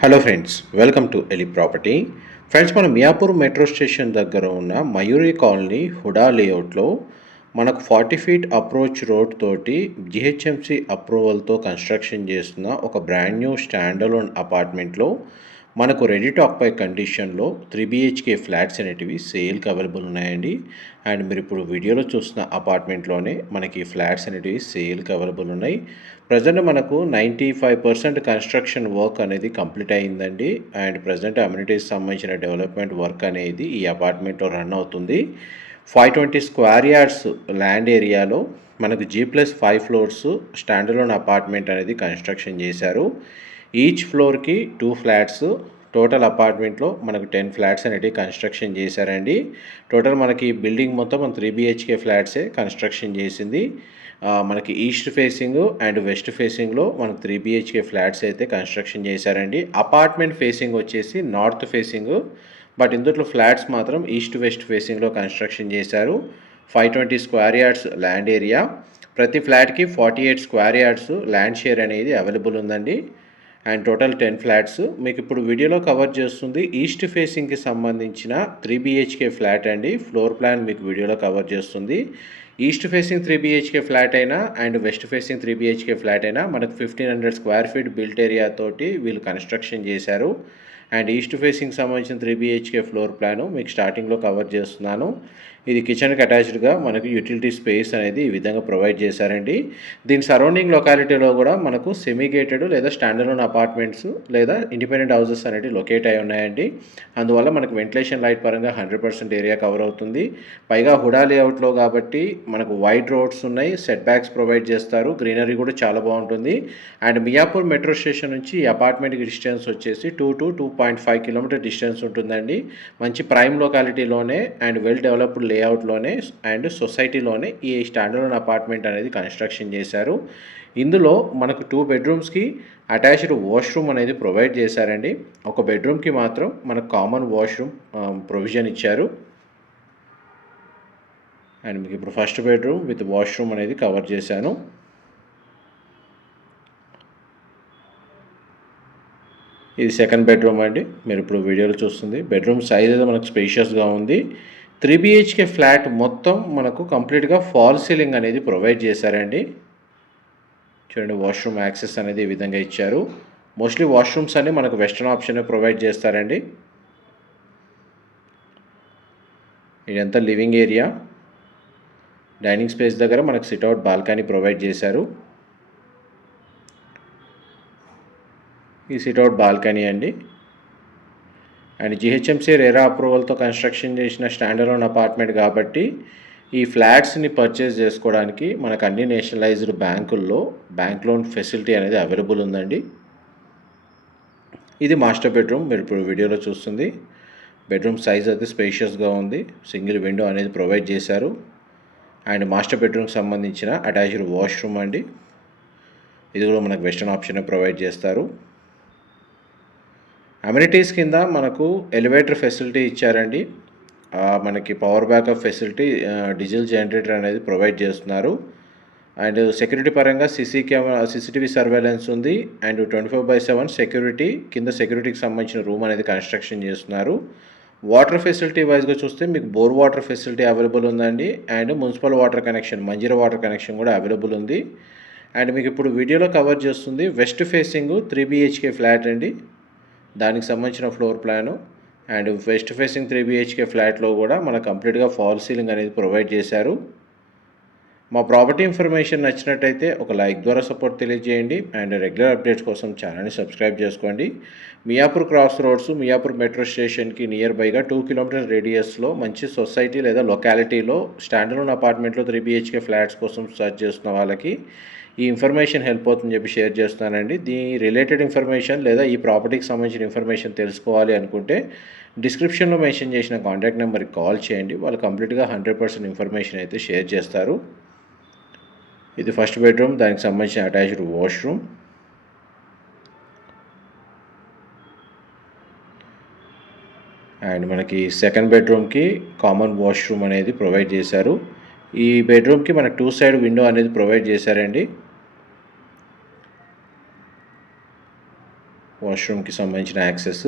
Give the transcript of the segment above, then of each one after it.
Hello friends, welcome to Eli property. Friends, మన Miyapur metro station దగ్గర ఉన్న మయూరి కాలనీ హుడా లేఅవుట్లో మనకు 40 ఫీట్ అప్రోచ్ రోడ్ తోటి జిహెచ్ఎంసి అప్రూవల్తో కన్స్ట్రక్షన్ చేస్తున్న ఒక బ్రాండ్ న్యూ స్టాండ్ అలోన్ అపార్ట్మెంట్లో మనకు రెడీ టు ఆక్యుపై కండిషన్లో 3 బిహెచ్కే ఫ్లాట్స్ అనేటివి సేల్కి అవైలబుల్ ఉన్నాయండి. అండ్ మీరు ఇప్పుడు వీడియోలో చూస్తున్న అపార్ట్మెంట్లోనే మనకి ఫ్లాట్స్ అనేటివి సేల్కి అవైలబుల్ ఉన్నాయి. ప్రజెంట్ మనకు 95% కన్స్ట్రక్షన్ వర్క్ అనేది కంప్లీట్ అయిందండి. అండ్ ప్రజెంట్ అమ్యూనిటీస్ సంబంధించిన డెవలప్మెంట్ వర్క్ అనేది ఈ అపార్ట్మెంట్లో రన్ అవుతుంది. 520 స్క్వేర్ యార్డ్స్ ల్యాండ్ ఏరియాలో మనకు G+5 ఫ్లోర్స్ స్టాండలోన్ అపార్ట్మెంట్ అనేది కన్స్ట్రక్షన్ చేశారు. ఈచ్ ఫ్లోర్కి 2 ఫ్లాట్స్, టోటల్ అపార్ట్మెంట్లో మనకు 10 ఫ్లాట్స్ అనేటివి కన్స్ట్రక్షన్ చేశారండి. టోటల్ మనకి బిల్డింగ్ మొత్తం 3 బిహెచ్కే ఫ్లాట్సే కన్స్ట్రక్షన్ చేసింది. మనకి ఈస్ట్ ఫేసింగ్ అండ్ వెస్ట్ ఫేసింగ్లో మనకు 3 బిహెచ్కే ఫ్లాట్స్ అయితే కన్స్ట్రక్షన్ చేశారండి. అపార్ట్మెంట్ ఫేసింగ్ వచ్చేసి నార్త్ ఫేసింగ్, బట్ ఇందులో ఫ్లాట్స్ మాత్రం ఈస్ట్ వెస్ట్ ఫేసింగ్లో కన్స్ట్రక్షన్ చేశారు. 520 స్క్వేర్ యార్డ్స్ ల్యాండ్ ఏరియా, ప్రతి ఫ్లాట్కి 48 స్క్వేర్ యార్డ్స్ ల్యాండ్ షేర్ అనేది అవైలబుల్ ఉందండి. అండ్ టోటల్ 10 ఫ్లాట్స్ మీకు ఇప్పుడు వీడియోలో కవర్ చేస్తుంది. ఈస్ట్ ఫేసింగ్కి సంబంధించిన 3 బిహెచ్కే ఫ్లాట్ అండి. ఫ్లోర్ ప్లాన్ మీకు వీడియోలో కవర్ చేస్తుంది. ఈస్ట్ ఫేసింగ్ 3 బిహెచ్కే ఫ్లాట్ అయినా and west facing 3 BHK flat అయినా మనకు 1500 స్క్వేర్ ఫీట్ బిల్ట్ ఏరియా తోటి వీళ్ళు కన్స్ట్రక్షన్ చేశారు. అండ్ ఈస్ట్ ఫేసింగ్ సంబంధించిన 3 బిహెచ్కే ఫ్లోర్ ప్లాను మీకు స్టార్టింగ్లో కవర్ చేస్తున్నాను. ఇది కిచెన్కి అటాచ్డ్గా మనకు యూటిలిటీ స్పేస్ అనేది ఈ విధంగా ప్రొవైడ్ చేశారండి. దీని సరౌండింగ్ లొకాలిటీలో కూడా మనకు సెమీ గేటెడ్ లేదా స్టాండర్లోన్ అపార్ట్మెంట్స్ లేదా ఇండిపెండెంట్ హౌసెస్ అనేవి లొకేట్ అయి ఉన్నాయండి. అందువల్ల మనకు వెంటిలేషన్ లైట్ పరంగా 100% ఏరియా కవర్ అవుతుంది. పైగా హుడా లేఅవుట్లో కాబట్టి మనకు వైడ్ రోడ్స్ ఉన్నాయి, సెట్ బ్యాక్స్ ప్రొవైడ్ చేస్తారు, గ్రీనరీ కూడా చాలా బాగుంటుంది. అండ్ మియాపూర్ మెట్రో స్టేషన్ నుంచి ఈ అపార్ట్మెంట్కి డిస్టెన్స్ వచ్చేసి 2.5 కిలోమీటర్ డిస్టెన్స్ ఉంటుందండి. మంచి ప్రైమ్ లొకాలిటీలోనే అండ్ వెల్ డెవలప్డ్ లేఅవుట్లోనే అండ్ సొసైటీలోనే ఈ స్టాండర్డ్ అపార్ట్మెంట్ అనేది కన్స్ట్రక్షన్ చేశారు. ఇందులో మనకు 2 బెడ్రూమ్స్కి అటాచ్డ్ వాష్రూమ్ అనేది ప్రొవైడ్ చేశారండి. ఒక బెడ్రూమ్కి మాత్రం మనకు కామన్ వాష్రూమ్ ప్రొవిజన్ ఇచ్చారు. అండ్ మీకు ఇప్పుడు ఫస్ట్ బెడ్రూమ్ విత్ వాష్రూమ్ అనేది కవర్ చేశాను. ఇది సెకండ్ బెడ్రూమ్ అండి. మీరు ఇప్పుడు వీడియోలో చూస్తుంది. బెడ్రూమ్ సైజ్ అయితే మనకు స్పేషియస్గా ఉంది. 3 బిహెచ్కే ఫ్లాట్ మొత్తం మనకు కంప్లీట్గా ఫాల్ సీలింగ్ అనేది ప్రొవైడ్ చేశారండి. చూడండి, వాష్రూమ్ యాక్సెస్ అనేది ఈ విధంగా ఇచ్చారు. మోస్ట్లీ వాష్రూమ్స్ అన్ని మనకు వెస్టర్న్ ఆప్షన్ ప్రొవైడ్ చేస్తారండి. ఇదంతా లివింగ్ ఏరియా. డైనింగ్ స్పేస్ దగ్గర మనకు సిట్అవుట్ బాల్కనీ ప్రొవైడ్ చేశారు. ఈ సిట్అవుట్ బాల్కనీ అండి. అండ్ జిహెచ్ఎంసీ రెరా అప్రూవల్తో కన్స్ట్రక్షన్ చేసిన స్టాండర్లోన్ అపార్ట్మెంట్ కాబట్టి ఈ ఫ్లాట్స్ని పర్చేస్ చేసుకోవడానికి మనకు అన్ని నేషనలైజ్డ్ బ్యాంకుల్లో బ్యాంక్ లోన్ ఫెసిలిటీ అనేది అవైలబుల్ ఉందండి. ఇది మాస్టర్ బెడ్రూమ్. మీరు ఇప్పుడు వీడియోలో చూస్తుంది. బెడ్రూమ్ సైజ్ అయితే స్పేషియస్గా ఉంది. సింగిల్ విండో అనేది ప్రొవైడ్ చేశారు. అండ్ మాస్టర్ బెడ్రూమ్కి సంబంధించిన అటాచ్డ్ వాష్రూమ్ అండి. ఇది కూడా మనకు వెస్టర్న్ ఆప్షన్ ప్రొవైడ్ చేస్తారు. అమ్యూనిటీస్ కింద మనకు ఎలివేటర్ ఫెసిలిటీ ఇచ్చారండి. మనకి power backup facility, diesel generator అనేది ప్రొవైడ్ చేస్తున్నారు. అండ్ సెక్యూరిటీ పరంగా సీసీటీవీ సర్వేలెన్స్ ఉంది. అండ్ 24/7 సెక్యూరిటీ కింద సెక్యూరిటీకి సంబంధించిన రూమ్ అనేది కన్స్ట్రక్షన్ చేస్తున్నారు. వాటర్ ఫెసిలిటీ వైజ్గా చూస్తే మీకు బోర్ వాటర్ ఫెసిలిటీ అవైలబుల్ ఉందండి. And municipal water connection, Manjira water connection కూడా అవైలబుల్ ఉంది. అండ్ మీకు ఇప్పుడు వీడియోలో కవర్ చేస్తుంది వెస్ట్ ఫేసింగ్ 3 బిహెచ్కే ఫ్లాట్ అండి. దానికి సంబంధించిన floor plan. And west facing 3 BHK ఫ్లాట్లో కూడా మనకు కంప్లీట్గా ఫాల్ సీలింగ్ అనేది ప్రొవైడ్ చేశారు. మా ప్రాపర్టీ ఇన్ఫర్మేషన్ నచ్చినట్టయితే ఒక లైక్ ద్వారా సపోర్ట్ తెలియజేయండి. అండ్ రెగ్యులర్ అప్డేట్స్ కోసం ఛానల్ని సబ్స్క్రైబ్ చేసుకోండి. Miyapur cross roads, Miyapur metro స్టేషన్కి నియర్ బైగా 2 కిలోమీటర్ రేడియస్లో మంచి సొసైటీ లేదా లొకాలిటీలో స్టాండర్డ్ అపార్ట్మెంట్లో 3 బిహెచ్కే ఫ్లాట్స్ కోసం సర్చ్ చేస్తున్న వాళ్ళకి ఈ ఇన్ఫర్మేషన్ హెల్ప్ అవుతుందని చెప్పి షేర్ చేస్తున్నానండి. దీని రిలేటెడ్ ఇన్ఫర్మేషన్ లేదా ఈ ప్రాపర్టీకి సంబంధించిన ఇన్ఫర్మేషన్ తెలుసుకోవాలి అనుకుంటే డిస్క్రిప్షన్లో మెన్షన్ చేసిన కాంటాక్ట్ నెంబర్కి కాల్ చేయండి. వాళ్ళు కంప్లీట్గా 100% ఇన్ఫర్మేషన్ అయితే షేర్ చేస్తారు. ఇది ఫస్ట్ బెడ్రూమ్, దానికి సంబంధించిన అటాచ్డ్ వాష్రూమ్. అండ్ మనకి సెకండ్ బెడ్రూమ్కి కామన్ వాష్రూమ్ అనేది ప్రొవైడ్ చేశారు. ఈ బెడ్రూమ్కి మనకు 2 సైడ్ విండో అనేది ప్రొవైడ్ చేశారండి. వాష్రూమ్కి సంబంధించిన యాక్సెస్.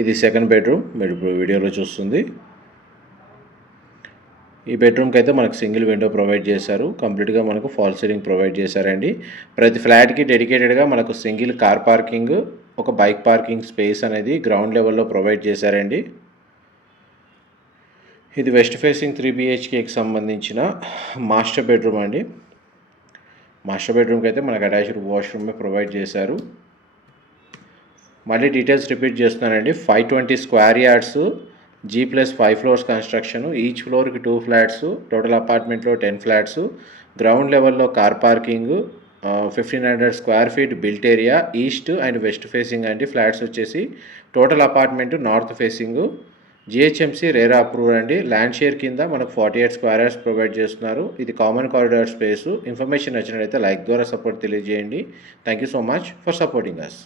ఇది సెకండ్ బెడ్రూమ్, మీరు ఇప్పుడు వీడియోలో చూస్తుంది. ఈ బెడ్రూమ్కి అయితే మనకు సింగిల్ విండో ప్రొవైడ్ చేశారు. కంప్లీట్గా మనకు ఫాల్ సీలింగ్ ప్రొవైడ్ చేశారండి. ప్రతి ఫ్లాట్కి డెడికేటెడ్గా మనకు సింగిల్ కార్ పార్కింగ్, ఒక బైక్ పార్కింగ్ స్పేస్ అనేది గ్రౌండ్ లెవెల్లో ప్రొవైడ్ చేశారండి. ఇది వెస్ట్ ఫేసింగ్ 3 BHKకి సంబంధించిన మాస్టర్ బెడ్రూమ్ అండి. మాస్టర్ బెడ్రూమ్కి అయితే మనకు అటాచ్డ్ వాష్రూమ్ ప్రొవైడ్ చేశారు. మళ్ళీ డీటెయిల్స్ రిపీట్ చేస్తున్నానండి. 520 square yards, G+5 floors construction. Each ఫ్లోర్కి 2 ఫ్లాట్స్, టోటల్ అపార్ట్మెంట్లో 10 ఫ్లాట్స్. గ్రౌండ్ లెవెల్లో car parking, 1500 square feet built area, east and west facing అండి. ఫ్లాట్స్ వచ్చేసి total apartment north facing. GHMC RERA approve అండి. Land share కింద మనకు 48 square yards provide చేస్తున్నారు. ఇది కామన్ కారిడార్ స్పేసు. ఇన్ఫర్మేషన్ నచ్చినట్లయితే లైక్ ద్వారా సపోర్ట్ తెలియజేయండి. Thank you so much for supporting us.